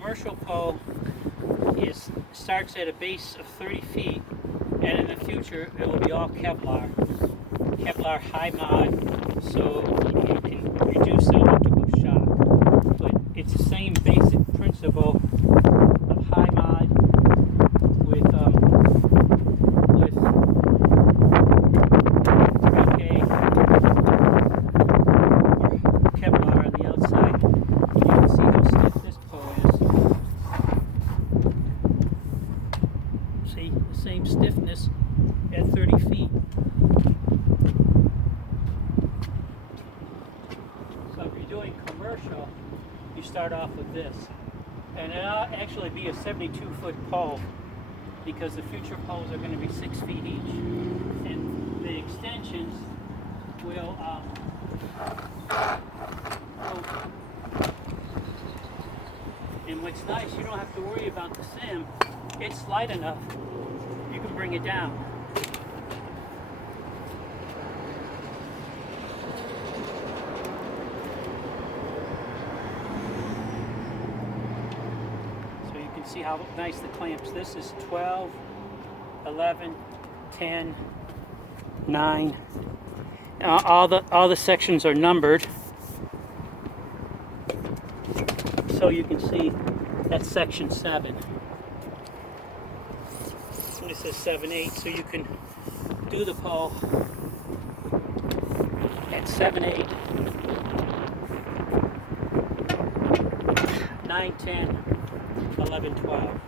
commercial pole starts at a base of 30 feet, and in the future it will be all Kevlar high mod, so you can reduce the electrical shock. But it's the same basic principle of high mod with PK or Kevlar on the outside. You can see how stiff this pole is. See, the same stiffness at 30 feet. So if you're doing commercial, you start off with this. And it'll actually be a 72-foot pole, because the future poles are going to be 6 feet each. And the extensions will and what's nice, you don't have to worry about the sim. It's light enough, you can bring it down. So you can see how nice the clamps. This is 12, 11, 10, 9. All the sections are numbered, so you can see that's section 7. And this is 7, 8, so you can do the pole at 7, 8, 9, 10, 11, 12.